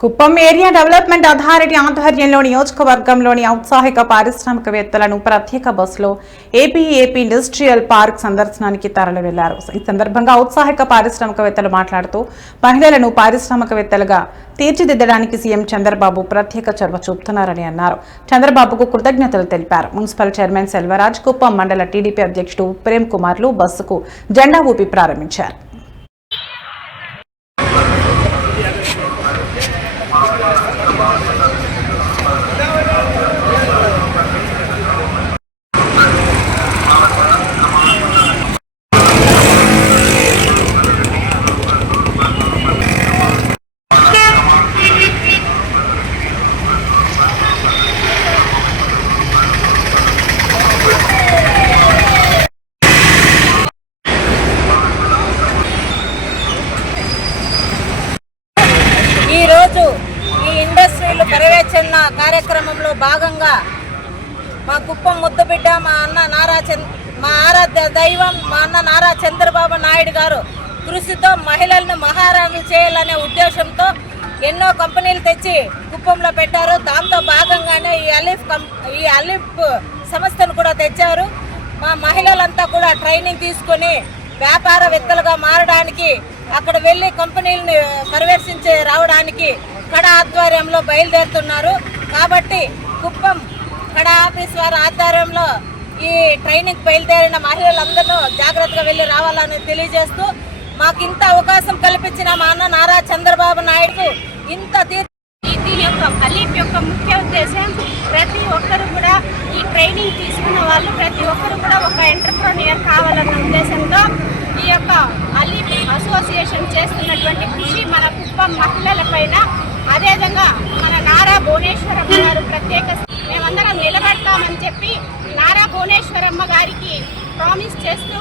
Kuppam area development authority ఆధ్వర్యంలో నియోజకవర్గంలోని ఔత్సాహిక పారిశ్రామికవేత్తలను ప్రత్యేక బస్సులో ఏపీ ఇండస్ట్రియల్ పార్క్ సందర్శనానికి తరలి వెళ్లారు. ఈ సందర్భంగా ఔత్సాహిక పారిశ్రామికవేత్తలు మాట్లాడుతూ మహిళలను పారిశ్రామికవేత్తలుగా తీర్చిదిద్దడానికి సీఎం చంద్రబాబు ప్రత్యేక చొరవ చూపుతున్నారని అన్నారు. చంద్రబాబుకు కృతజ్ఞతలు తెలిపారు. మున్సిపల్ చైర్మన్ సెల్వరాజ్, కుప్పం మండల టీడీపీ అధ్యక్షుడు ప్రేమ్ కుమార్లు బస్సుకు జెండా ఊపి ప్రారంభించారు. ఈరోజు ఈ ఇండస్ట్రీలు పర్యవేక్షణ కార్యక్రమంలో భాగంగా మా కుప్పం ముద్దుబిడ్డ మా ఆరాధ్య దైవం మా అన్న నారా చంద్రబాబు నాయుడు గారు కృషితో మహిళలను మహారాణులు చేయాలనే ఉద్దేశంతో ఎన్నో కంపెనీలు తెచ్చి కుప్పంలో పెట్టారు. దాంతో భాగంగానే ఈ అలిఫ్ సంస్థను కూడా తెచ్చారు. మా మహిళలంతా కూడా ట్రైనింగ్ తీసుకొని వ్యాపారవేత్తలుగా మారడానికి, అక్కడ వెళ్ళి కంపెనీలని పర్యవేక్షించి రావడానికి కడ ఆధ్వర్యంలో బయలుదేరుతున్నారు. కాబట్టి కుప్పం కడ ఆఫీస్ వారి ఆధ్వర్యంలో ఈ ట్రైనింగ్ బయలుదేరిన మహిళలందరూ జాగ్రత్తగా వెళ్ళి రావాలని తెలియజేస్తూ, మాకు ఇంత అవకాశం కల్పించిన మా అన్న నారా చంద్రబాబు నాయుడు దీని యొక్క అలీఫ్ యొక్క ముఖ్య ఉద్దేశం ప్రతి ఒక్కరు కూడా ఈ ట్రైనింగ్ తీసుకున్న వాళ్ళు ప్రతి ఒక్కరు కూడా ఒక ఎంటర్ప్రెన్యూర్ కావాలన్న ఉద్దేశంతో ఈ యొక్క అలీఫ్ అసోసియేషన్ చేస్తున్నటువంటి కృషి మన కుప్పం మహిళల పైన, అదేవిధంగా మన నారా భువనేశ్వరమ్మ గారు ప్రత్యేక మేమందరం నిలబడతామని చెప్పి నారా భువనేశ్వరమ్మ గారికి ప్రామిస్ చేస్తూ